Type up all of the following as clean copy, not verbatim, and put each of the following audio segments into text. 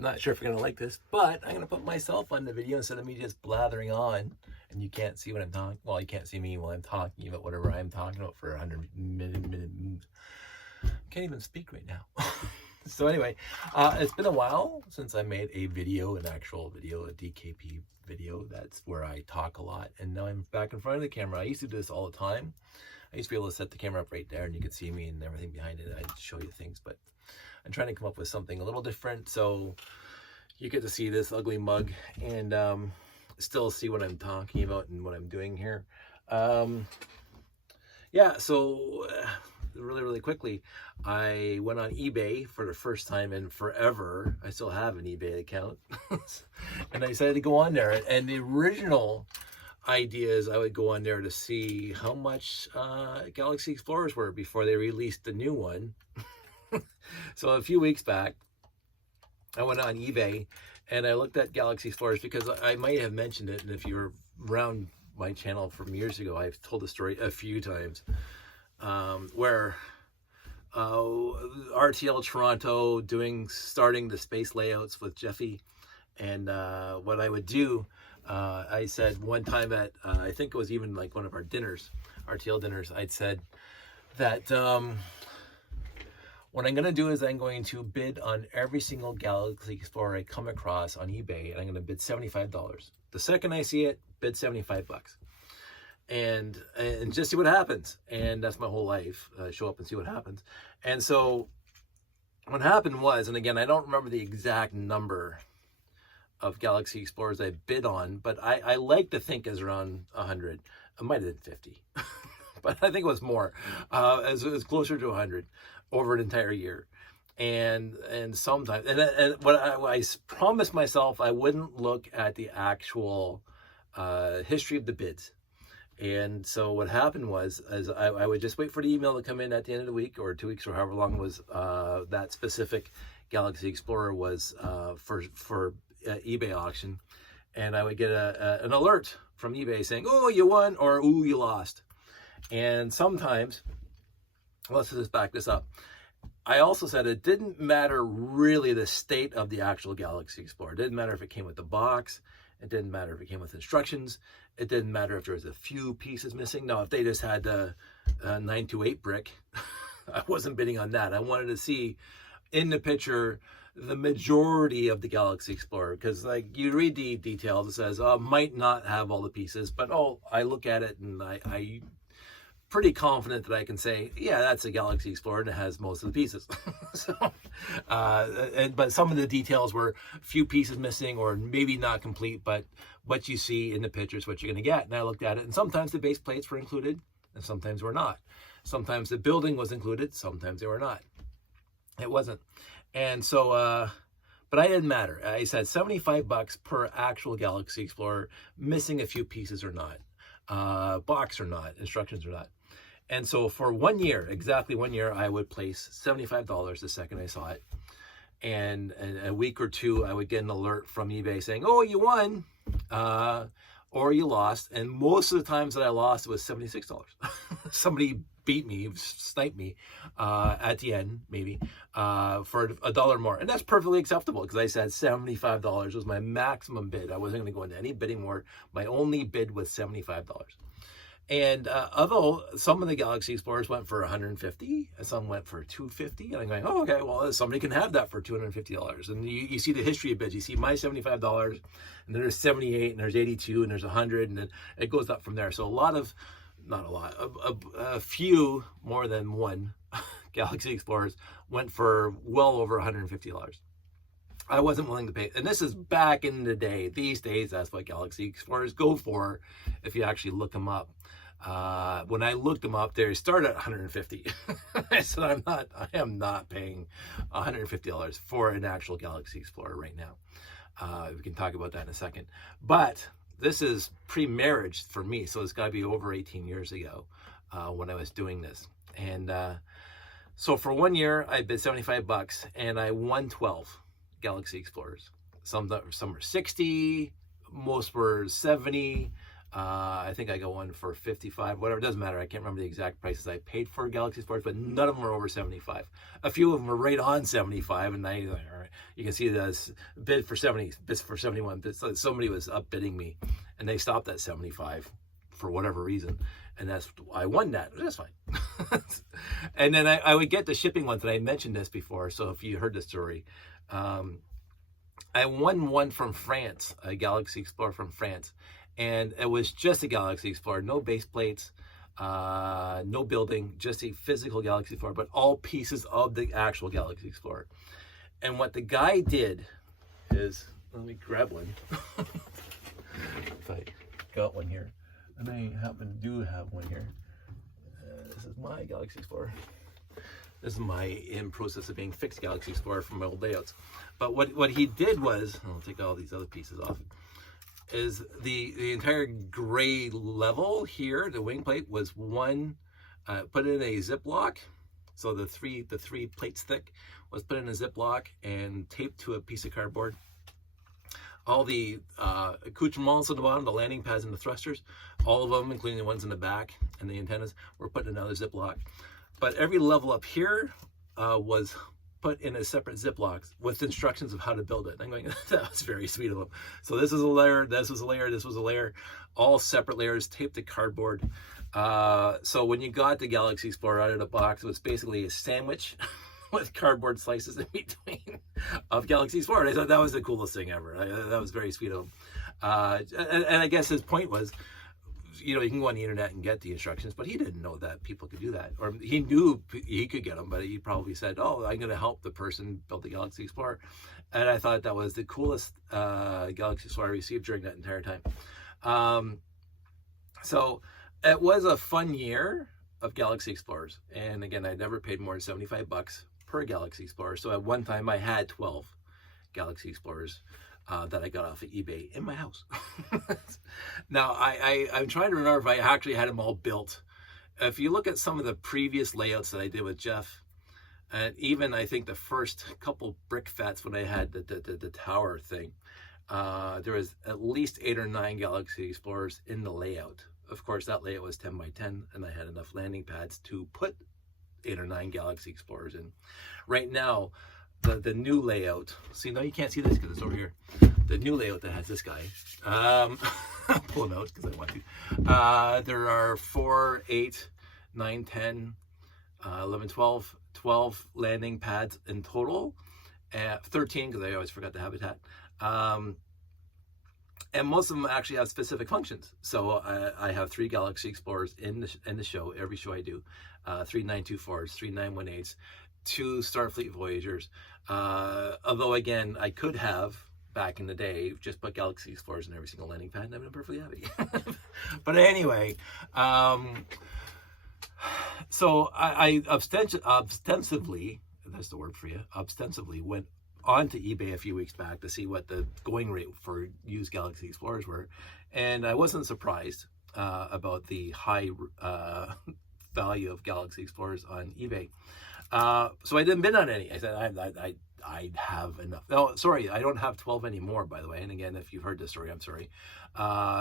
I'm not sure if you're gonna like this, but I'm gonna put myself on the video instead of me just blathering on, and you can't see what I'm talking. Well, you can't see me while I'm talking about whatever I'm talking about for 100 minutes. Can't even speak right now. So anyway, it's been a while since I made a video, an actual video, a DKP video. That's where I talk a lot, and now I'm back in front of the camera. I used to do this all the time. I used to be able to set the camera up right there, and you could see me and everything behind it. I'd show you things, but I'm trying to come up with something a little different so you get to see this ugly mug and still see what I'm talking about and what I'm doing here. Yeah, so really quickly, I went on eBay for the first time in forever. I still have an eBay account. And I decided to go on there. And the original idea is I would go on there to see how much Galaxy Explorers were before they released the new one. So a few weeks back, I went on eBay and I looked at Galaxy Explorers because I might have mentioned it. And if you were around my channel from years ago, I've told the story a few times where RTL Toronto starting the space layouts with Jeffy. And what I would do, I said one time at, I think it was even like one of our dinners, RTL dinners, I'd said that what I'm going to do is I'm going to bid on every single Galaxy Explorer I come across on eBay, and I'm going to bid $75. The second I see it, bid $75. And just see what happens. And that's my whole life. Show up and see what happens. And so what happened was, and again, I don't remember the exact number of Galaxy Explorers I bid on, but I like to think is around 100. It might have been 50, but I think it was more. It was closer to 100 over an entire year. And sometimes, and what I promised myself, I wouldn't look at the actual history of the bids. And so what happened was, I would just wait for the email to come in at the end of the week or 2 weeks or however long was that specific Galaxy Explorer was for eBay auction, and I would get an alert from eBay saying, "Oh, you won," or "Ooh, you lost." And sometimes, let's just back this up. I also said it didn't matter really the state of the actual Galaxy Explorer. It didn't matter if it came with the box. It didn't matter if it came with instructions. It didn't matter if there was a few pieces missing. Now, if they just had the 928 brick, I wasn't bidding on that. I wanted to see in the picture the majority of the Galaxy Explorer, because like you read the details, it says might not have all the pieces, but I look at it and I pretty confident that I can say, yeah, that's a Galaxy Explorer and it has most of the pieces. So, but some of the details were a few pieces missing or maybe not complete, but what you see in the picture is what you're going to get. And I looked at it, and sometimes the base plates were included and sometimes were not. Sometimes the building was included, sometimes they were not. It wasn't. And so, but I didn't matter. I said $75 per actual Galaxy Explorer, missing a few pieces or not, box or not, instructions or not. And so for 1 year, exactly 1 year, I would place $75 the second I saw it. And a week or two, I would get an alert from eBay saying, "Oh, you won," or "You lost." And most of the times that I lost, it was $76. Somebody beat me, sniped me at the end, maybe, for $1 more. And that's perfectly acceptable because I said $75 was my maximum bid. I wasn't going to go into any bidding more. My only bid was $75. And although some of the Galaxy Explorers went for $150, and some went for $250, and I'm going, oh, okay, well, somebody can have that for $250. And you see the history of bids. You see my $75, and then there's 78, and there's 82, and there's 100, and then it goes up from there. So a few more than one Galaxy Explorers went for well over $150. I wasn't willing to pay, and this is back in the day. These days, that's what Galaxy Explorers go for if you actually look them up. When I looked them up, they start at $150. I said, I am not paying $150 for an actual Galaxy Explorer right now. We can talk about that in a second. But this is pre-marriage for me, so it's got to be over 18 years ago when I was doing this. And so for 1 year, I bid $75, and I won 12 Galaxy Explorers. Some were 60, most were 70. I think I got one for 55, whatever, it doesn't matter. I can't remember the exact prices I paid for Galaxy Explorers, but none of them were over 75. A few of them were right on 75, and I, you can see this bid for 70, bid for 71. Somebody was upbidding me, and they stopped at 75 for whatever reason, and I won that. That's fine. And then I would get the shipping ones, and I mentioned this before, so if you heard the story, I won one from France, a Galaxy Explorer from France. And it was just a Galaxy Explorer, no base plates, no building, just a physical Galaxy Explorer, but all pieces of the actual Galaxy Explorer. And what the guy did is, let me grab one. If I got one here, and I happen to have one here. This is my Galaxy Explorer. This is my in process of being fixed Galaxy Explorer from my old layouts. But what he did was, I'll take all these other pieces off, is the entire gray level here, the wing plate was put in a Ziploc. So the three plates thick was put in a Ziploc and taped to a piece of cardboard. All the accoutrements on the bottom, the landing pads and the thrusters, all of them, including the ones in the back and the antennas, were put in another Ziploc. But every level up here was put in a separate Ziploc with instructions of how to build it. I'm going, that was very sweet of them. So this is a layer, this was a layer, this was a layer, all separate layers taped to cardboard. So when you got the Galaxy Explorer out of the box, it was basically a sandwich with cardboard slices in between of Galaxy Explorer. I thought that was the coolest thing ever. That was very sweet of him. And I guess his point was, you know, you can go on the internet and get the instructions, but he didn't know that people could do that. Or he knew he could get them, but he probably said, oh, I'm going to help the person build the Galaxy Explorer. And I thought that was the coolest Galaxy Explorer I received during that entire time. So it was a fun year of Galaxy Explorers. And again, I never paid more than $75 per Galaxy Explorer. So at one time I had 12 Galaxy Explorers that I got off of eBay in my house. Now, I'm trying to remember if I actually had them all built. If you look at some of the previous layouts that I did with Jeff, and even I think the first couple brick fats when I had the tower thing, there was at least 8 or 9 Galaxy Explorers in the layout. Of course, that layout was 10 by 10, and I had enough landing pads to put 8 or 9 Galaxy Explorers in. Right now, the new layout, see, now you can't see this because it's over here. The new layout that has this guy, pull him out because I want to. There are 4, 8, 9, 10, 11, 12 landing pads in total. 13 because I always forgot the habitat. And most of them actually have specific functions. So I have 3 Galaxy Explorers in the show, every show I do. 3 924s, 3 918s, 2 Starfleet Voyagers. Although again, I could have back in the day just put Galaxy Explorers in every single landing pad, and I've been perfectly happy. But anyway, so I ostensibly, that's the word for you, ostensibly went onto eBay a few weeks back to see what the going rate for used Galaxy Explorers were, and I wasn't surprised about the high value of Galaxy Explorers on eBay. So I didn't bid on any. I said I have enough. No, sorry, I don't have 12 anymore, by the way. And again, if you've heard this story, I'm sorry.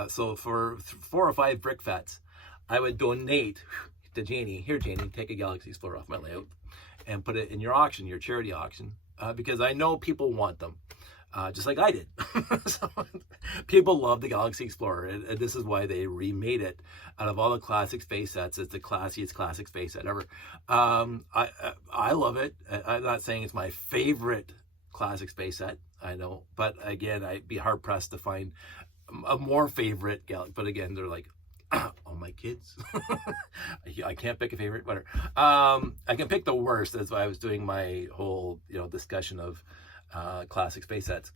So for 4 or 5 brick fats, I would donate to Janie. Here, Janie, take a Galaxy Explorer off my layout and put it in your auction, your charity auction, because I know people want them. Just like I did. So, people love the Galaxy Explorer, and this is why they remade it. Out of all the classic space sets, it's the classiest classic space set ever. I love it. I'm not saying it's my favorite classic space set, I know, but again, I'd be hard pressed to find a more favorite Galaxy. But again, they're like, oh, my kids. I can't pick a favorite. Whatever. I can pick the worst. That's why I was doing my whole discussion of classic space sets,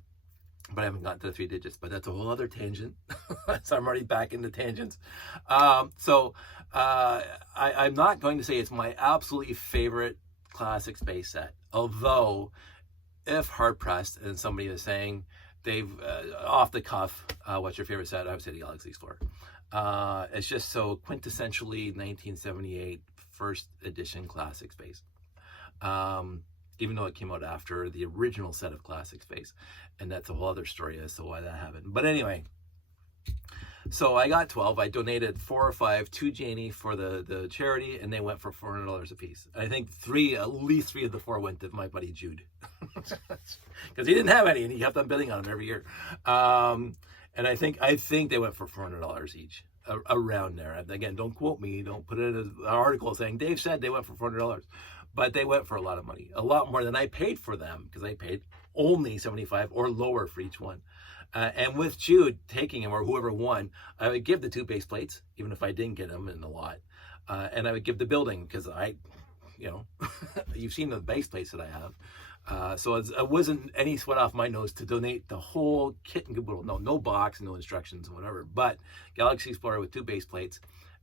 but I haven't gotten to the 3 digits, but that's a whole other tangent. So I'm already back into tangents. So I'm not going to say it's my absolutely favorite classic space set, although if hard pressed and somebody is saying they've off the cuff, what's your favorite set, I would say the Galaxy Explorer. It's just so quintessentially 1978 first edition classic space. Even though it came out after the original set of classic space, and that's a whole other story as to why that happened. But anyway, So I got 12. I donated 4 or 5 to Janie for the charity, and they went for $400 a piece. I think at least three of the 4 went to my buddy Jude, because he didn't have any, and he kept on bidding on them every year. And I think they went for $400 each, around there. And again, don't quote me. Don't put it in an article saying Dave said they went for $400, but they went for a lot of money, a lot more than I paid for them, because I paid only $75 or lower for each one. And with Jude taking him, or whoever won, I would give the 2 base plates, even if I didn't get them in the lot. And I would give the building, because you've seen the base plates that I have. So it wasn't any sweat off my nose to donate the whole kit and caboodle. No box, no instructions, whatever. But Galaxy Explorer with 2 base plates,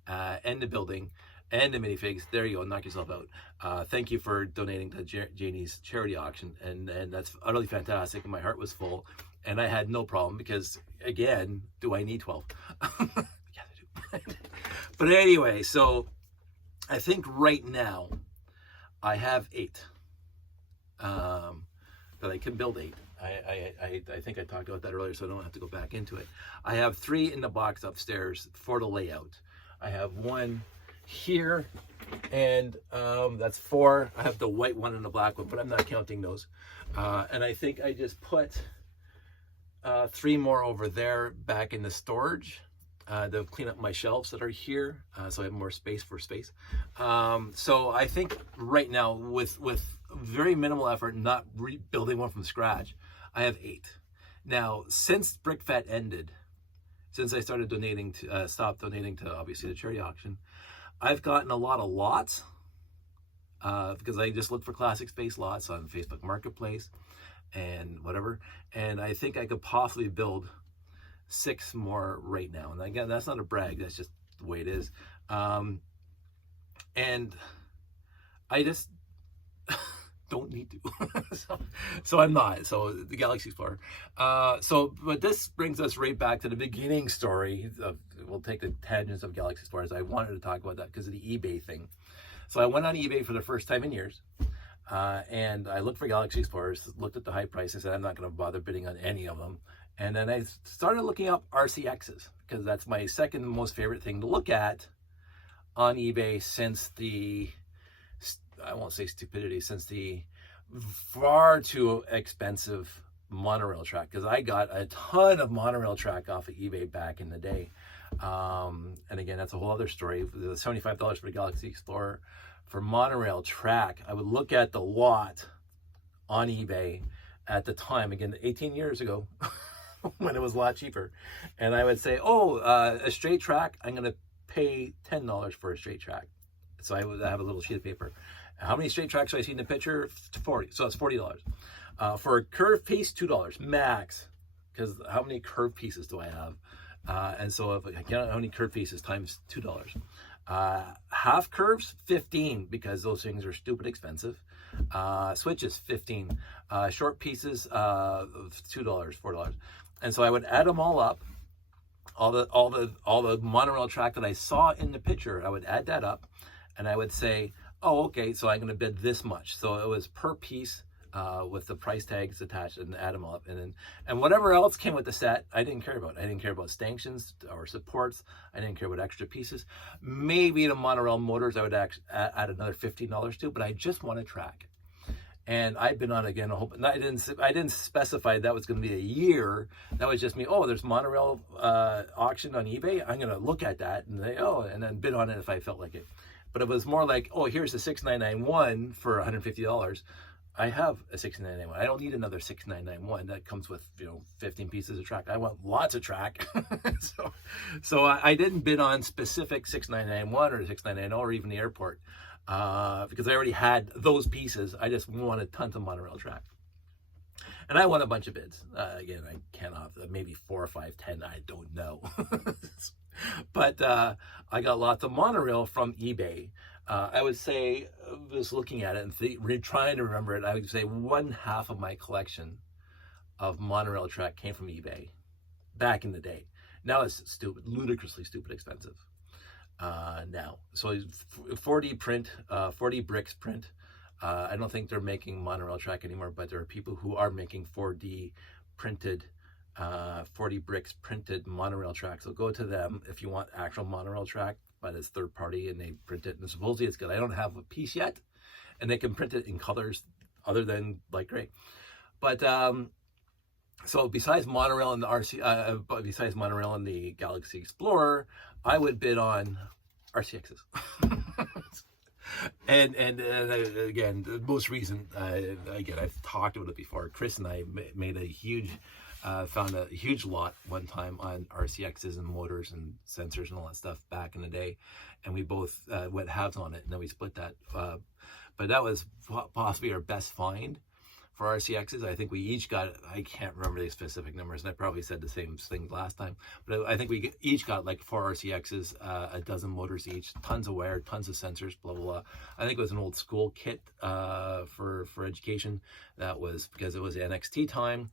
and the building, and the minifigs. There you go, knock yourself out. Thank you for donating to Janie's charity auction, and that's utterly fantastic. And my heart was full. And I had no problem, because, again, do I need 12? Yeah, I do. But anyway, so I think right now I have 8. That I can build 8. I think I talked about that earlier, so I don't have to go back into it. I have 3 in the box upstairs for the layout. I have 1 here, and that's 4. I have the white one and the black one, but I'm not counting those. And I think I just put 3 more over there back in the storage to clean up my shelves that are here, so I have more space for space. So I think right now, with very minimal effort, not rebuilding one from scratch, I have 8. Now, since BrickFet ended, since I started donating to stopped donating to, obviously, the charity auction, I've gotten a lot of lots, because I just look for classic space lots on Facebook Marketplace and whatever, and I think I could possibly build 6 more right now. And again, that's not a brag, that's just the way it is. And I just don't need to. so I'm not. So the Galaxy Explorer. But this brings us right back to the beginning story. We'll take the tangents of Galaxy Explorers. I wanted to talk about that because of the eBay thing. So I went on eBay for the first time in years. And I looked for Galaxy Explorers, looked at the high price. I said, I'm not going to bother bidding on any of them. And then I started looking up RCXs, because that's my second most favorite thing to look at on eBay since the, I won't say stupidity, since the far too expensive monorail track. Because I got a ton of monorail track off of eBay back in the day. And again, that's a whole other story. The $75 for the Galaxy Explorer. For monorail track, I would look at the lot on eBay at the time, again, 18 years ago, when it was a lot cheaper. And I would say, a straight track, I'm going to pay $10 for a straight track. So I would have a little sheet of paper. How many straight tracks do I see in the picture? 40. So it's $40. For a curved piece, $2 max. Because how many curved pieces do I have? And so if I count how many curved pieces times $2. Half curves, 15, because those things are stupid expensive. Switches, 15. Short pieces, $2, $4. And so I would add them all up, all the monorail track that I saw in the picture. I would add that up, and I would say, okay, so I'm going to bid this much. So it was per piece, with the price tags attached, and add them all up, and whatever else came with the set, I didn't care about. I didn't care about stanchions or supports. I didn't care about extra pieces. Maybe the monorail motors I would add another $15 to, but I just want a track. And I've been on, again, I didn't specify that was going to be a year. That was just me. There's monorail auction on eBay. I'm going to look at that and say, and then bid on it if I felt like it. But it was more like, here's the 6991 for $150. I have a 6991. I don't need another 6991 that comes with 15 pieces of track. I want lots of track. so I didn't bid on specific 6991 or 6990 or even the airport, because I already had those pieces. I just wanted tons of monorail track, and I won a bunch of bids. Again, I cannot, maybe 4 or 5, 10. I don't know. But I got lots of monorail from eBay. I would say, just looking at it and trying to remember it, I would say 1/2 of my collection of monorail track came from eBay back in the day. Now it's stupid, ludicrously stupid expensive now. So 4D print, 4D bricks print. I don't think they're making monorail track anymore, but there are people who are making 4D printed 40 bricks printed monorail track. So go to them if you want actual monorail track, but it's third party and they print it. And supposedly it's good. I don't have a piece yet, and they can print it in colors other than light gray. But so besides monorail and the besides monorail and the Galaxy Explorer, I would bid on RCXs. and again, the most recent, again, I've talked about it before. Chris and I made a huge, found a huge lot one time on RCXs and motors and sensors and all that stuff back in the day, and we both went halves on it, and then we split that. But that was possibly our best find for RCXs. I think we each got, I can't remember the specific numbers, and I probably said the same thing last time, but I think we each got like 4 RCXs, a dozen motors each, tons of wire, tons of sensors, blah, blah, blah. I think it was an old school kit for education. That was because it was NXT time.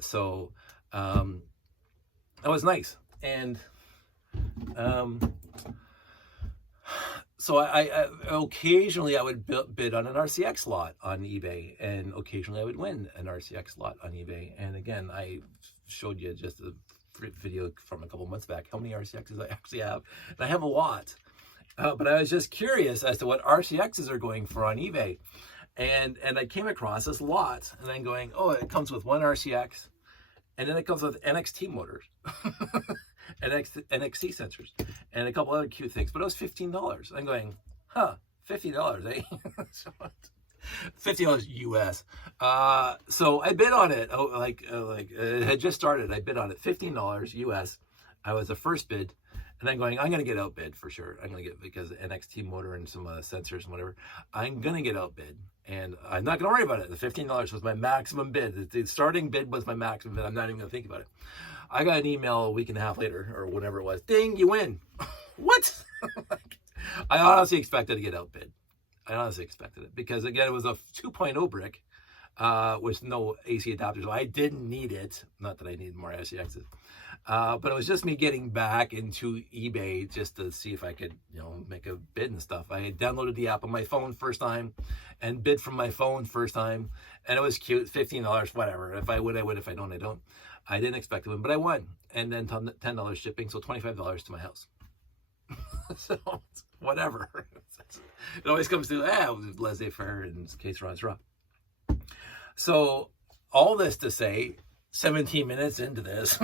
So that was nice. And so I occasionally I would bid on an RCX lot on eBay, and occasionally I would win an RCX lot on eBay. And again, I showed you just a video from a couple months back how many RCXs I actually have, and I have a lot. But I was just curious as to what RCXs are going for on eBay, and I came across this lot, and I'm going, oh, it comes with one RCX, and then it comes with NXT motors. NXT sensors and a couple other cute things, but it was $15. I'm going, huh, $50, eh? $50 US. So I bid on it. Oh, like it had just started. I bid on it, $15 US. I was the first bid, and I'm going, I'm going to get outbid for sure. I'm going to get, because NXT motor and some sensors and whatever, I'm going to get outbid, and I'm not going to worry about it. The $15 was my maximum bid. The starting bid was my maximum bid. I'm not even going to think about it. I got an email a week and a half later, or whatever it was. Ding, you win. What? I honestly expected to get outbid. I honestly expected it, because again, it was a 2.0 brick with no AC adapters. So I didn't need it. Not that I need more RCXs. But it was just me getting back into eBay just to see if I could, make a bid and stuff. I had downloaded the app on my phone first time and bid from my phone first time. And it was cute, $15, whatever. If I would, I would. If I don't, I don't. I didn't expect to win, but I won. And then $10 shipping, so $25 to my house. So, whatever. It always comes to, laissez-faire in case Ron's wrong. So, all this to say, 17 minutes into this,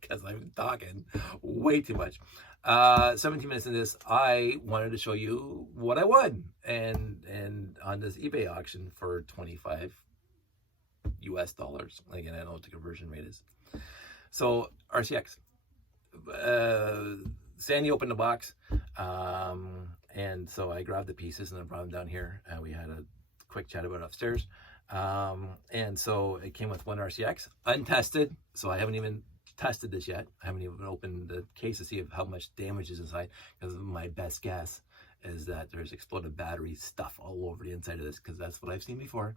because I'm talking way too much. 17 minutes into this, I wanted to show you what I won, and on this eBay auction for $25 US. Again, I don't know what the conversion rate is. So RCX, Sandy opened the box, and so I grabbed the pieces and I brought them down here. We had a quick chat about it upstairs. And so it came with one RCX, untested. So I haven't even tested this yet. I haven't even opened the case to see how much damage is inside, because my best guess is that there's exploded battery stuff all over the inside of this, because that's what I've seen before.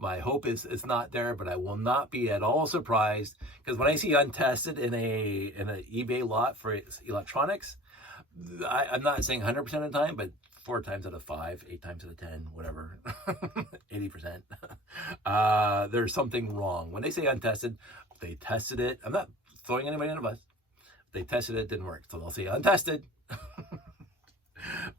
My hope is it's not there, but I will not be at all surprised, because when I see untested in an eBay lot for electronics, I'm not saying 100% of the time, but 4 times out of 5, 8 times out of 10, whatever, 80%. There's something wrong. When they say untested, they tested it. I'm not throwing anybody in a bus. They tested it, didn't work. So they'll say untested.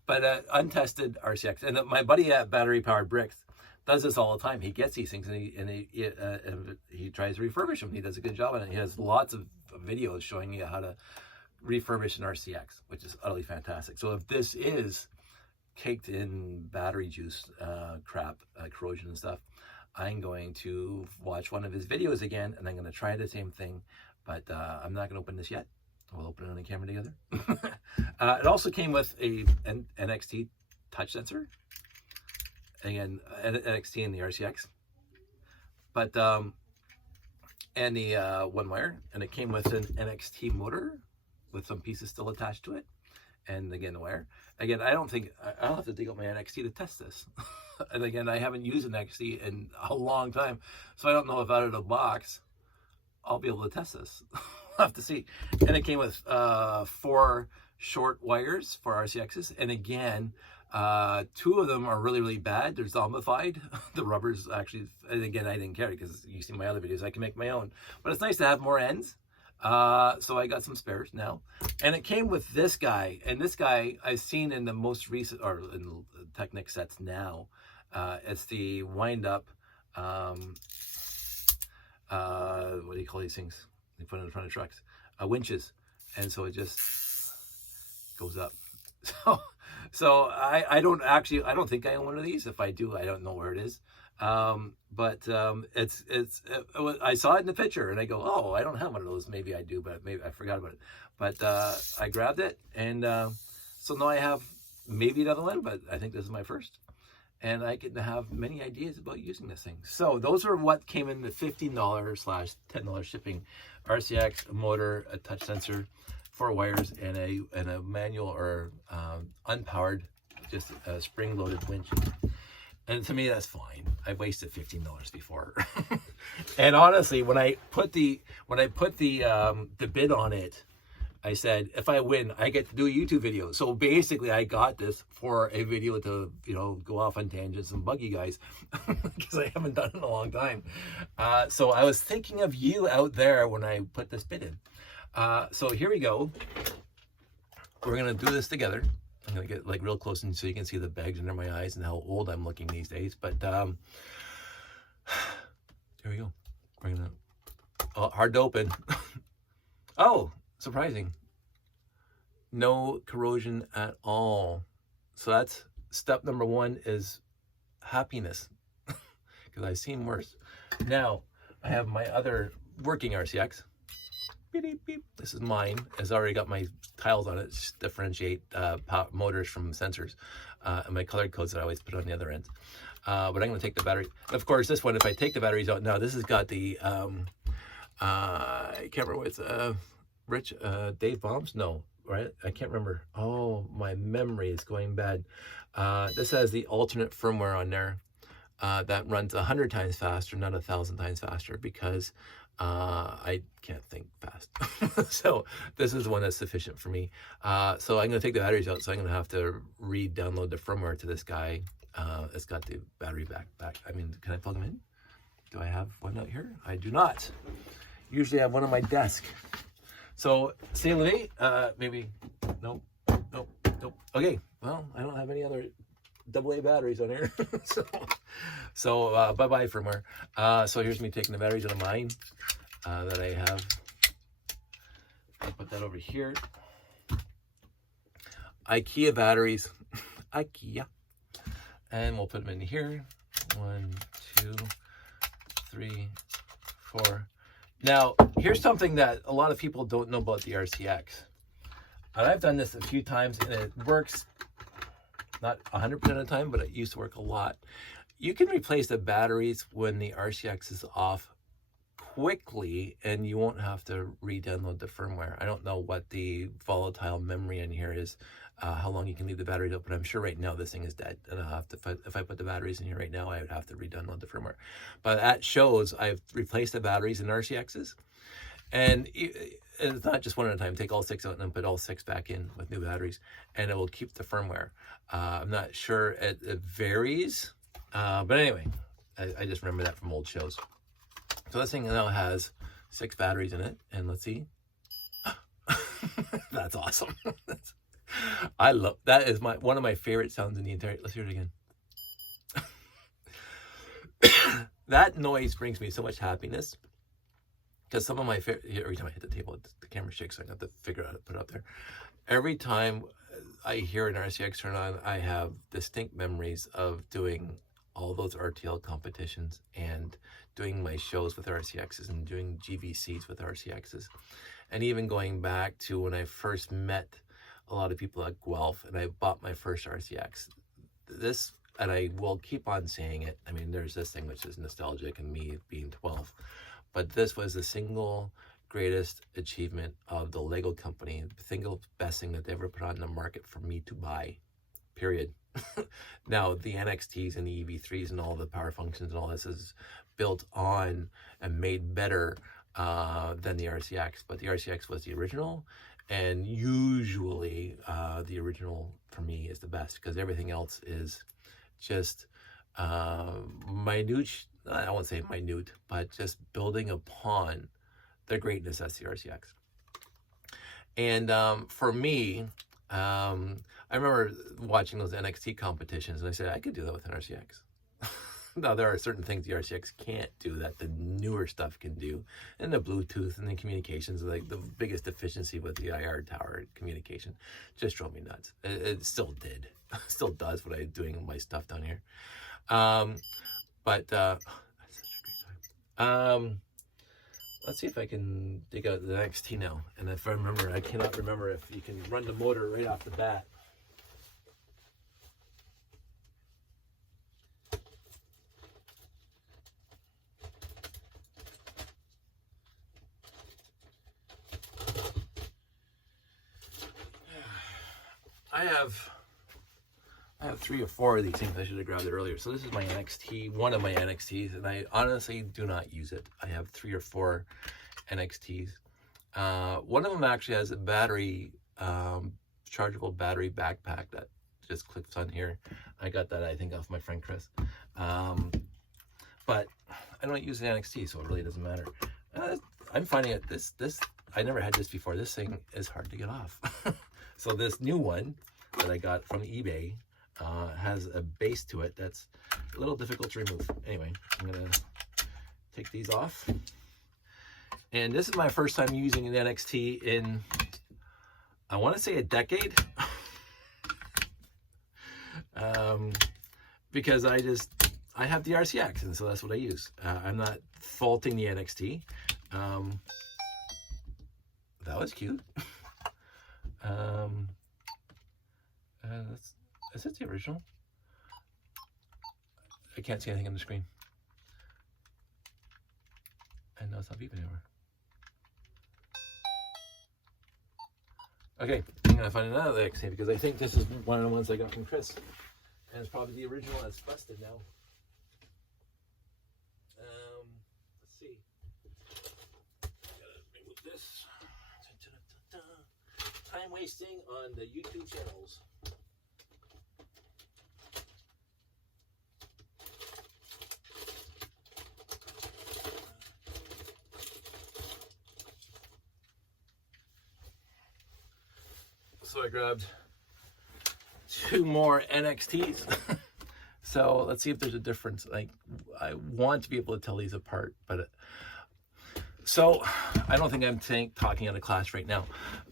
But untested RCX. And my buddy at Battery Powered Bricks does this all the time. He gets these things and he tries to refurbish them. He does a good job on it. He has lots of videos showing you how to refurbish an RCX, which is utterly fantastic. So if this is caked in battery juice crap, corrosion and stuff, I'm going to watch one of his videos again, and I'm going to try the same thing, but I'm not going to open this yet. We'll open it on the camera together. It also came with an NXT touch sensor, again, NXT and the RCX, but and the one wire, and it came with an NXT motor with some pieces still attached to it, and again the wire. Again, I'll have to dig out my NXT to test this. And again, I haven't used an NXT in a long time, so I don't know if out of the box I'll be able to test this. I'll have to see. And it came with 4 short wires for RCXs, and again, Two of them are really, really bad. They're zombified. The rubber's actually, and again, I didn't care because you see my other videos, I can make my own. But it's nice to have more ends. So I got some spares now. And it came with this guy. And this guy I've seen in the most recent, or in the Technic sets now. It's the wind up, what do you call these things? They put it in front of trucks. Winches. And so it just goes up. So I don't think I own one of these. If I do, I don't know where it is. But I saw it in the picture and I go, oh, I don't have one of those. Maybe I do, but maybe I forgot about it. But I grabbed it, and so now I have maybe another one, but I think this is my first. And I get to have many ideas about using this thing. So those are what came in the $15/$10 shipping. RCX, a motor, a touch sensor, 4 wires, and a manual or unpowered, just a spring-loaded winch. And to me, that's fine. I wasted $15 before. And honestly, when I put the bid on it, I said, if I win, I get to do a YouTube video. So basically, I got this for a video to, go off on tangents and bug you guys, because I haven't done it in a long time. So I was thinking of you out there when I put this bid in. So here we go. We're gonna do this together. I'm gonna get like real close so you can see the bags under my eyes and how old I'm looking these days. But here we go. We're gonna, hard to open. Oh, surprising. No corrosion at all. So that's step number 1 is happiness, because I've seen worse. Now I have my other working RCX. Beep, beep, beep. This is mine. It's already got my tiles on it to differentiate motors from sensors, and my colored codes that I always put on the other end. But I'm going to take the battery. Of course, this one, if I take the batteries out now, this has got the I can't remember what it's Rich Dave Bombs? No, right? I can't remember. Oh, my memory is going bad. This has the alternate firmware on there that runs 100 times faster, not 1,000 times faster, because I can't think fast. So this is the one that's sufficient for me. So I'm going to take the batteries out. So I'm going to have to re-download the firmware to this guy. It's got the battery back. I mean, can I plug them in? Do I have one out here? I do not. Usually I have one on my desk. So, say la vie, maybe, nope. Okay, well, I don't have any other AA batteries on here. so bye-bye firmware. So here's me taking the batteries out of mine that I have. I'll put that over here. IKEA batteries. IKEA. And we'll put them in here. 1, 2, 3, 4. Now, here's something that a lot of people don't know about the RCX. And I've done this a few times, and it works not 100% of the time, but it used to work a lot. You can replace the batteries when the RCX is off quickly, and you won't have to re-download the firmware. I don't know what the volatile memory in here is, how long you can leave the batteries up, but I'm sure right now this thing is dead, and I'll have to, if I put the batteries in here right now, I would have to re-download the firmware. But that shows I've replaced the batteries in RCXs, and it's not just one at a time. Take all 6 out and then put all 6 back in with new batteries, and it will keep the firmware. I'm not sure, it varies, but anyway, I just remember that from old shows. So this thing now has 6 batteries in it, and let's see. That's awesome. I love that. Is one of my favorite sounds in the entire. Let's hear it again. That noise brings me so much happiness, because some of my favorite. Every time I hit the table, the camera shakes. So I got to figure out how to put it up there. Every time I hear an RCX turn on, I have distinct memories of doing all those RTL competitions and doing my shows with RCXs and doing GVCs with RCXs, and even going back to when I first met a lot of people at Guelph and I bought my first RCX. This, and I will keep on saying it, I mean, there's this thing which is nostalgic and me being 12, but this was the single greatest achievement of the Lego company, the single best thing that they ever put on the market for me to buy, period. Now, the NXTs and the EV3s and all the power functions and all this is built on and made better than the RCX, but the RCX was the original, And usually the original for me is the best, because everything else is just minute. I won't say minute, but just building upon the greatness that's the RCX. And for me, I remember watching those NXT competitions, and I said I could do that with an RCX. Now, there are certain things the RCX can't do that the newer stuff can do, and the Bluetooth and the communications, like the biggest deficiency with the IR tower communication, just drove me nuts. It still did, still does when I'm doing my stuff down here. But that's such a great time. Let's see if I can dig out the NXT now. And if I remember, I cannot remember if you can run the motor right off the bat. I have 3 or 4 of these things. I should have grabbed it earlier. So this is my NXT, one of my NXTs, and I honestly do not use it. I have 3 or 4 NXTs. One of them actually has a battery, chargeable battery backpack that just clips on here. I got that, I think, off my friend Chris. But I don't use the NXT, so it really doesn't matter. I'm finding it, this, I never had this before. This thing is hard to get off. So this new one that I got from eBay has a base to it that's a little difficult to remove. Anyway, I'm gonna take these off. And this is my first time using an NXT in, I want to say, a decade. Because I have the RCX, and so that's what I use. I'm not faulting the NXT. That was cute. Is it the original? I can't see anything on the screen. And no, it's not beeping anymore. Okay, I'm gonna find another NXT because I think this is one of the ones I got from Chris. And it's probably the original that's busted now. Let's see. Gotta remove this. Time wasting on the YouTube channels. So I grabbed 2 more NXTs. So let's see if there's a difference. Like, I want to be able to tell these apart, but so I don't think I'm talking out of class right now.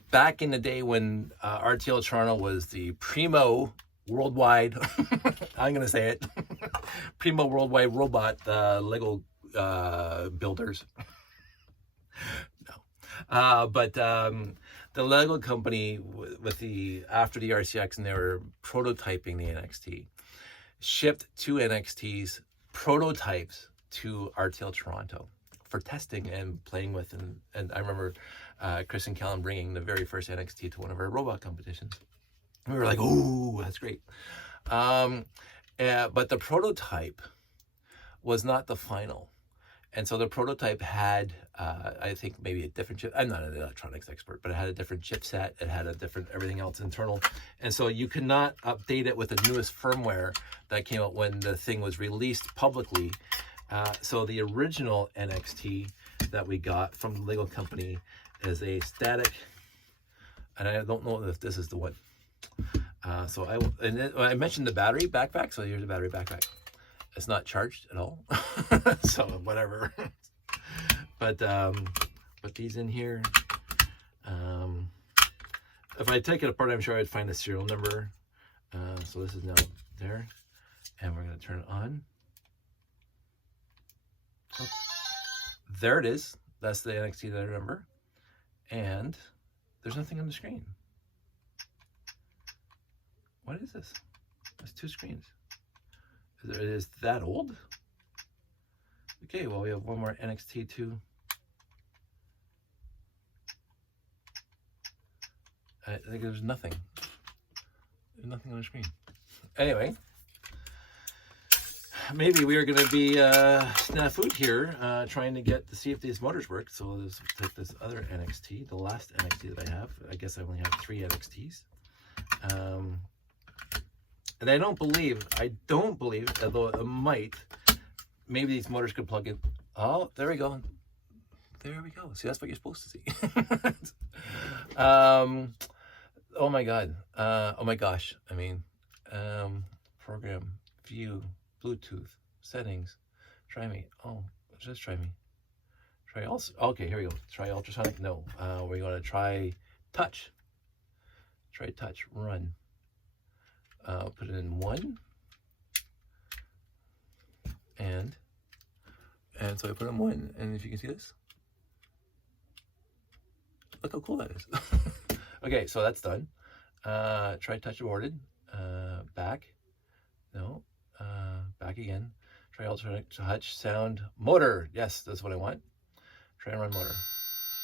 Back in the day when RTL Toronto was the primo worldwide, I'm going to say it, primo worldwide robot Lego builders. No. But the Lego company with after the RCX, and they were prototyping the NXT, shipped 2 NXTs prototypes to RTL Toronto for testing and playing with. And I remember Chris and Callum bringing the very first NXT to one of our robot competitions. We were like, "Oh, that's great." But the prototype was not the final. And so the prototype had, I think, maybe a different chip. I'm not an electronics expert, but it had a different chipset. It had a different everything else internal. And so you could not update it with the newest firmware that came out when the thing was released publicly. So the original NXT that we got from the Lego company is a static, and I don't know if this is the one. So I mentioned the battery backpack. So here's the battery backpack. It's not charged at all. So whatever. But put these in here. If I take it apart, I'm sure I'd find a serial number. So this is now there, and we're going to turn it on. Oh, there it is. That's the NXT that I remember. And there's nothing on the screen. What is this? There's 2 screens. Is that old? Okay, well, we have one more NXT 2. I think there's nothing. There's nothing on the screen. Anyway, maybe we are going to be snafu here, trying to see if these motors work. So let's take this other NXT, the last NXT that I have. I guess I only have 3 NXTs. And I don't believe, although it might, maybe these motors could plug in. Oh, there we go. There we go. See, that's what you're supposed to see. Oh my God. Oh my gosh. I mean, program, view, Bluetooth, settings, try me. Oh, just try me. Try also. Okay, here we go. Try ultrasonic. No. We're going to try touch. Try touch. Run. Put it in 1. And so I put in 1. And if you can see this, look how cool that is. Okay, so that's done. Try touch aborted. Back. No. Back again. Try ultrasonic touch sound motor. Yes, that's what I want. Try and run motor.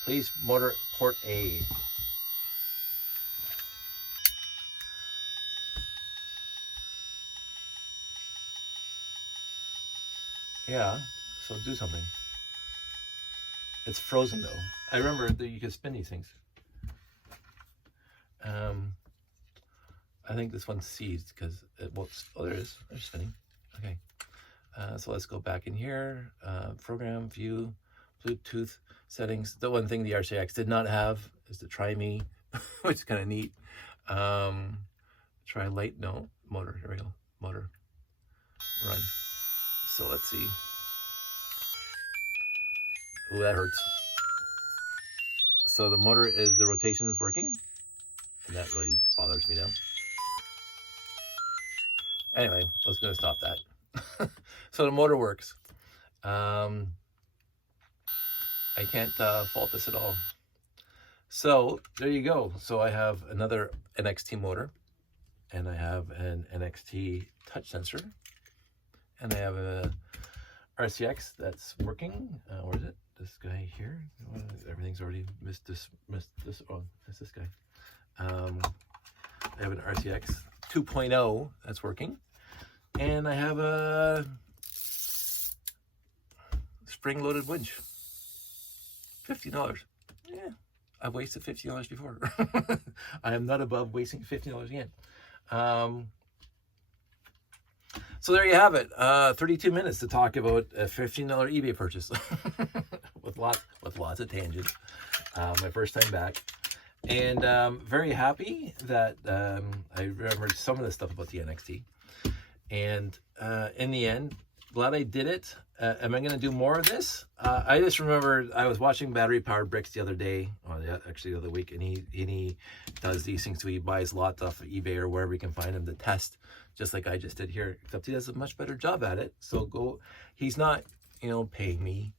Please motor port A. Yeah, so do something. It's frozen though. I remember that you could spin these things. I think this one's seized because it won't. Oh, there it is. They're spinning. Okay. So let's go back in here. Program, view, Bluetooth, settings. The one thing the RCX did not have is the try me, which is kind of neat. Try light. No. Motor. Here we go. Motor. Run. So let's see. Oh, that hurts. So the motor is, the rotation is working. And that really bothers me now. Anyway, let's go stop that. So the motor works. I can't fault this at all. So there you go. So I have another NXT motor. And I have an NXT touch sensor. And I have a RCX that's working. Where is it? This guy here. Everything's already missed this. Oh, it's this guy. I have an RCX 2.0 that's working. And I have a spring-loaded winch. $50. Yeah, I've wasted $50 before. I am not above wasting $50 again. So there you have it. 32 minutes to talk about a $15 eBay purchase with lots of tangents. My first time back, and very happy that I remembered some of the stuff about the NXT. And in the end, glad I did it. Am I going to do more of this? I just remember I was watching Battery Powered Bricks the other day, actually the other week, and he does these things. So he buys lots off of eBay or wherever he can find them to test, just like I just did here. Except he does a much better job at it. So go. He's not, paying me.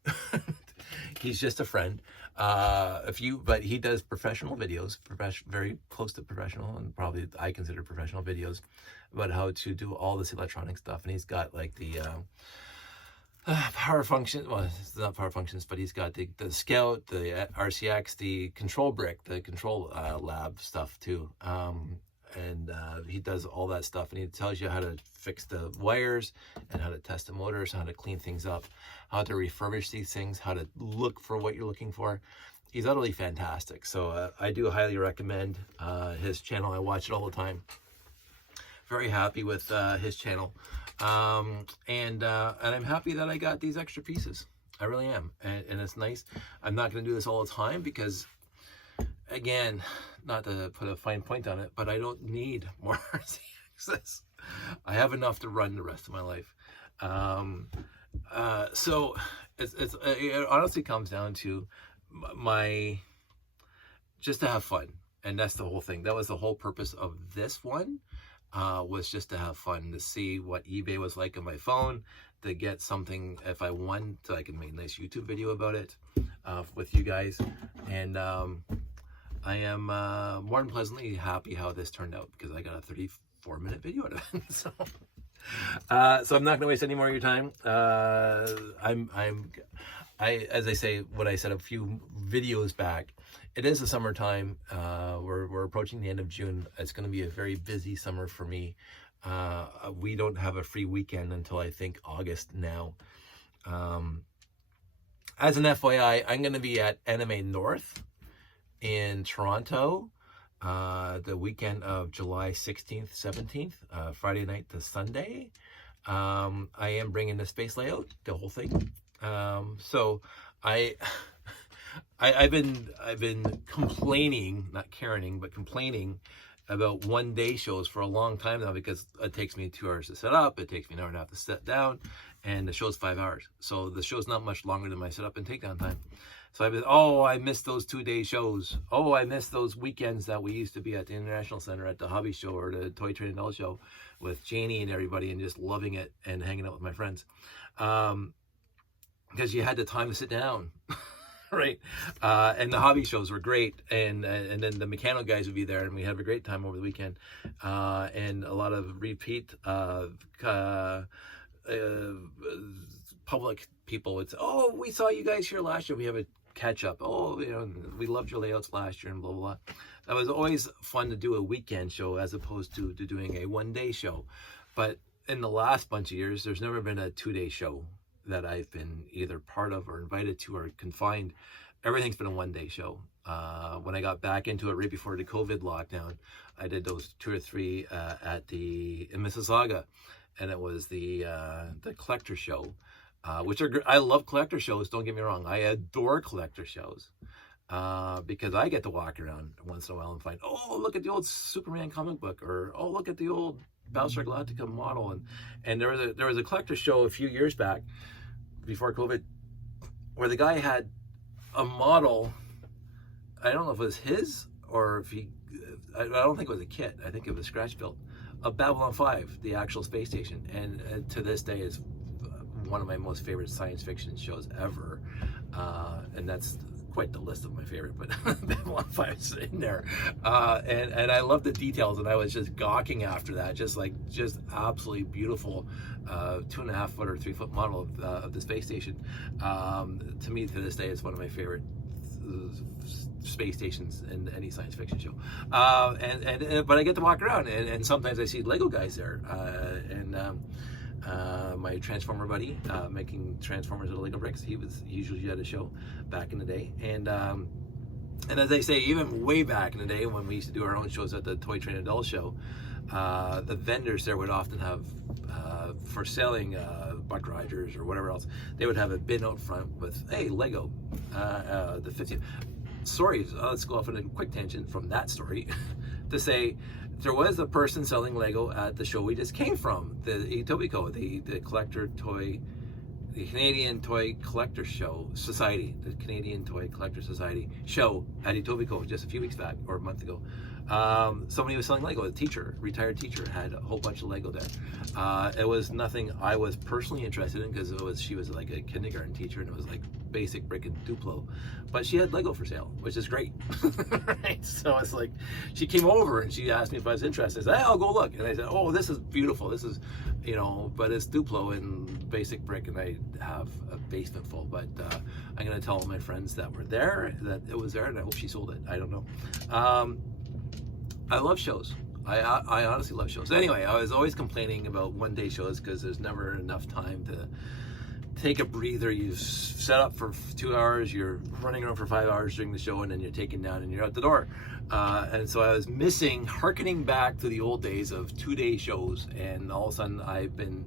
He's just a friend. But he does professional videos, very close to professional, and probably I consider professional videos about how to do all this electronic stuff. And he's got like the power function. Well, it's not power functions, but he's got the Scout, the RCX, the control brick, the control lab stuff too. And he does all that stuff, and he tells you how to fix the wires and how to test the motors, how to clean things up, how to refurbish these things, how to look for what you're looking for. He's utterly fantastic. So I do highly recommend his channel. I watch it all the time. Very happy with his channel. And I'm happy that I got these extra pieces. I really am. And it's nice. I'm not going to do this all the time because, again, not to put a fine point on it, but I don't need more RCXs. I have enough to run the rest of my life. So it honestly comes down to just to have fun. And that's the whole thing. That was the whole purpose of this one, was just to have fun, to see what eBay was like on my phone, to get something if I won, so I can make a nice YouTube video about it with you guys. And I am more than pleasantly happy how this turned out, because I got a 34-minute video out of it. So I'm not going to waste any more of your time. As I say, what I said a few videos back, it is the summertime. We're approaching the end of June. It's going to be a very busy summer for me. We don't have a free weekend until I think August now. As an FYI, I'm going to be at Anime North in Toronto the weekend of July 16th, 17th, Friday night to Sunday. I am bringing the space layout, the whole thing. So I've been complaining, not caring, but complaining about one-day shows for a long time now, because it takes me 2 hours to set up, it takes me an hour and a half to set down, and the show's 5 hours. So the show's not much longer than my setup and takedown time. So I've been, I missed those 2-day shows. I missed those weekends that we used to be at the International Center at the Hobby Show or the Toy Train and Doll Show with Janie and everybody, and just loving it and hanging out with my friends. Because you had the time to sit down. Right, and the hobby shows were great, and then the mechanical guys would be there, and we had a great time over the weekend, and a lot of repeat public people would say, we saw you guys here last year, we have a catch up, we loved your layouts last year, and blah blah blah. That was always fun to do a weekend show as opposed to doing a one-day show. But in the last bunch of years, there's never been a 2-day show that I've been either part of or invited to or confined. Everything's been a one-day show. When I got back into it right before the COVID lockdown, I did those 2 or 3 in Mississauga, and it was the collector show, which are I love collector shows. Don't get me wrong, I adore collector shows because I get to walk around once in a while and find, look at the old Superman comic book, or look at the old Battlestar Galactica model, and there was a collector show a few years back before COVID where the guy had a model. I don't know if it was his or if I don't think it was a kit. I think it was scratch built of Babylon 5, the actual space station, and to this day is one of my most favorite science fiction shows ever, and that's quite the list of my favorite, but Babylon 5 is in there, and I love the details, and I was just gawking after that, just absolutely beautiful 2.5 foot or 3 foot model of the space station. To me, to this day, it's one of my favorite space stations in any science fiction show. But I get to walk around, and sometimes I see Lego guys there, my Transformer buddy making Transformers out of Lego bricks. He usually at a show back in the day, and as I say, even way back in the day when we used to do our own shows at the Toy Train and Doll Show, the vendors there would often have for selling Buck Rogers or whatever else, they would have a bin out front with, hey, Lego, the 50th. Sorry, let's go off on a quick tangent from that story to say there was a person selling Lego at the show we just came from, the Etobicoke, the collector toy, the Canadian Toy Collector Show Society, the Canadian Toy Collector Society show at Etobicoke just a few weeks back or a month ago. Somebody was selling Lego. A teacher, retired teacher, had a whole bunch of Lego there. It was nothing I was personally interested in because she was like a kindergarten teacher, and it was like basic brick and Duplo, but she had Lego for sale, which is great. Right? So it's like she came over and she asked me if I was interested. I said, hey, I'll go look, and I said, this is beautiful. This is, but it's Duplo and basic brick, and I have a basement full. But I'm gonna tell all my friends that were there that it was there, and I hope she sold it. I don't know. I love shows. I honestly love shows. Anyway, I was always complaining about one-day shows because there's never enough time to take a breather. You set up for 2 hours, you're running around for 5 hours during the show, and then you're taken down and you're out the door. And so I was harkening back to the old days of 2-day shows, and all of a sudden I've been,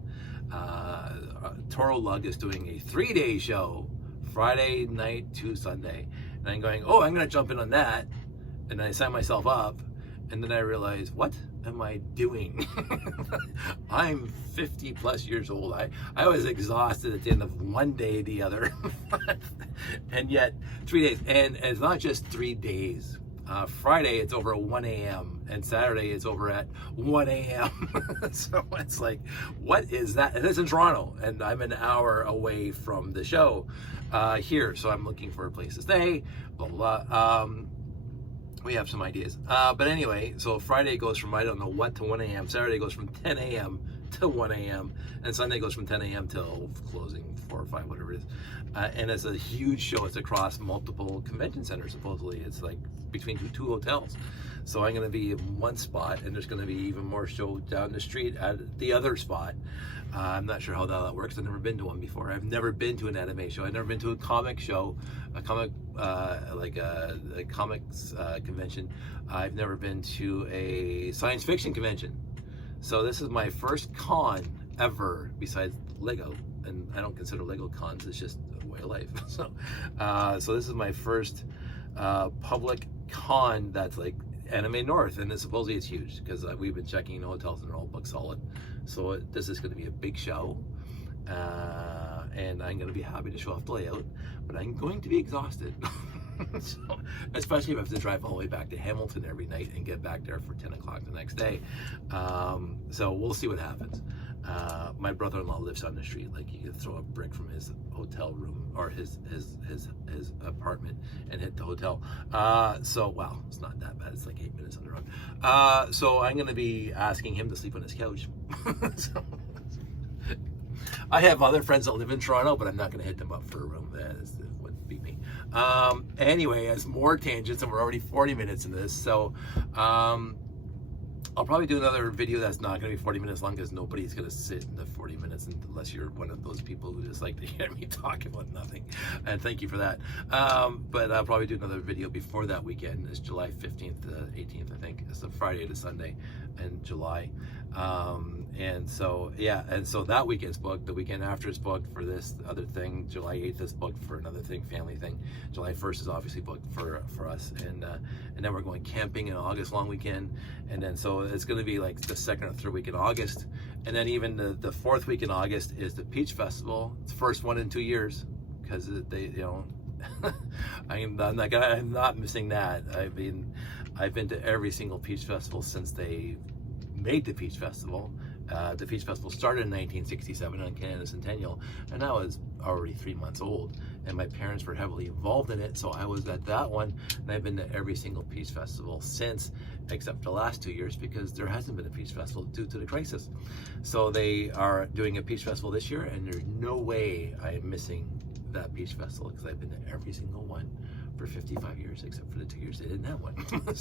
Toro Lug is doing a 3-day show, Friday night to Sunday. And I'm going, I'm gonna jump in on that. And I sign myself up. And then I realized, what am I doing? I'm 50 plus years old. I was exhausted at the end of one day, the other. And yet 3 days. And it's not just 3 days. Friday, it's over at 1 a.m. And Saturday, it's over at 1 a.m. So it's like, what is that? And it's in Toronto. And I'm an hour away from the show here. So I'm looking for a place to stay, blah, blah, blah. We have some ideas. But anyway, so Friday goes from I don't know what to 1 a.m. Saturday goes from 10 a.m. to 1 a.m. And Sunday goes from 10 a.m. till closing 4 or 5, whatever it is. And it's a huge show. It's across multiple convention centers, supposedly. It's like between two hotels. So I'm going to be in one spot, and there's going to be even more show down the street at the other spot. I'm not sure how that works. I've never been to one before. I've never been to an anime show. I've never been to a comic show, a comic a comics convention. I've never been to a science fiction convention. So this is my first con ever besides Lego, and I don't consider Lego cons. It's just a way of life. So this is my first public con that's like Anime North, and supposedly it's huge because we've been checking the hotels and they're all booked solid. So this is going to be a big show, and I'm going to be happy to show off the layout, but I'm going to be exhausted. So, especially if I have to drive all the way back to Hamilton every night and get back there for 10 o'clock the next day. So we'll see what happens. My brother-in-law lives on the street. Like, you could throw a brick from his hotel room or his apartment and hit the hotel. So, well, it's not that bad. It's like 8 minutes on the road. So I'm going to be asking him to sleep on his couch. So, I have other friends that live in Toronto, but I'm not going to hit them up for a room. That wouldn't be me. Anyway, as more tangents, and we're already 40 minutes in this. So, I'll probably do another video that's not going to be 40 minutes long because nobody's going to sit in the 40 minutes unless you're one of those people who just like to hear me talk about nothing. And thank you for that. But I'll probably do another video before that weekend. It's July 15th to 18th, I think. It's a Friday to Sunday in July. And so, yeah, and so that weekend's booked. The weekend after is booked for this other thing. July 8th is booked for another thing, family thing. July 1st is obviously booked for us. And then we're going camping in August long weekend. And then so it's going to be like the second or third week in August. And then even the fourth week in August is the Peach Festival. It's the first one in 2 years because they, you know, I'm not missing that. I mean, I've been to every single Peach Festival since they made the Peach Festival. The Peach Festival started in 1967 on Canada Centennial, and I was already 3 months old, and my parents were heavily involved in it, so I was at that one, and I've been to every single Peach Festival since, except the last 2 years, because there hasn't been a Peach Festival due to the crisis. So they are doing a Peach Festival this year, and there's no way I'm missing that Peach Festival, because I've been to every single one for 55 years, except for the 2 years they didn't have one.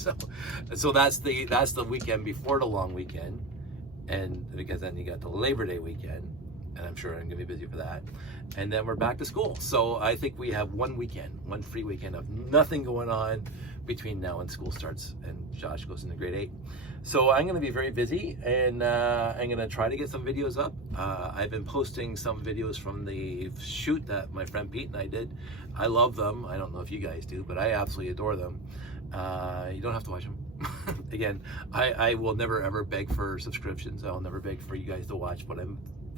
so that's the weekend before the long weekend. And because then you got the Labor Day weekend, and I'm sure I'm gonna be busy for that. And then we're back to school. So I think we have one free weekend of nothing going on between now and school starts and Josh goes into grade 8. So I'm gonna be very busy, and I'm gonna try to get some videos up. I've been posting some videos from the shoot that my friend Pete and I did. I love them. I don't know if you guys do, but I absolutely adore them. You don't have to watch them. Again, I will never ever beg for subscriptions. I'll never beg for you guys to watch, but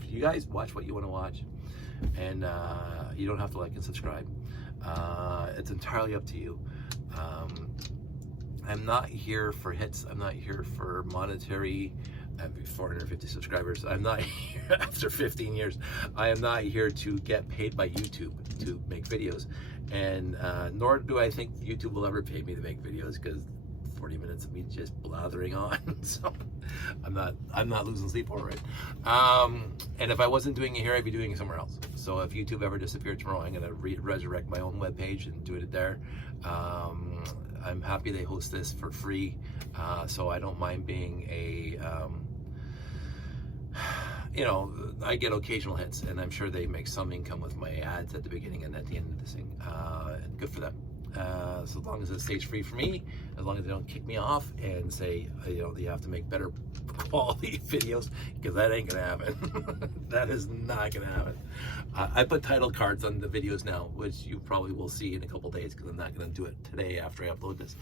you guys watch what you want to watch, and you don't have to like and subscribe. It's entirely up to you. I'm not here for hits. I'm not here for monetary. I have 450 subscribers. I'm not here after 15 years. I am not here to get paid by YouTube to make videos, and nor do I think YouTube will ever pay me to make videos, because 40 minutes of me just blathering on. So I'm not losing sleep over it. And if I wasn't doing it here, I'd be doing it somewhere else. So if YouTube ever disappeared tomorrow, I'm gonna resurrect my own webpage and do it there. I'm happy they host this for free, so I don't mind being a you know, I get occasional hits, and I'm sure they make some income with my ads at the beginning and at the end of this thing. Good for them. So as long as it stays free for me, as long as they don't kick me off and say, you know, you have to make better quality videos, because that ain't gonna happen. That is not gonna happen. I put title cards on the videos now, which you probably will see in a couple days, because I'm not gonna do it today after I upload this.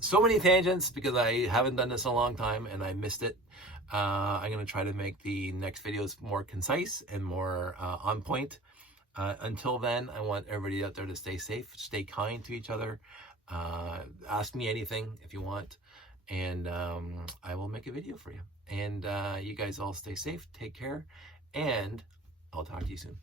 So many tangents, because I haven't done this in a long time and I missed it. I'm gonna try to make the next videos more concise and more on point. Until then, I want everybody out there to stay safe, stay kind to each other. Ask me anything if you want, and I will make a video for you. And you guys all stay safe, take care, and I'll talk to you soon.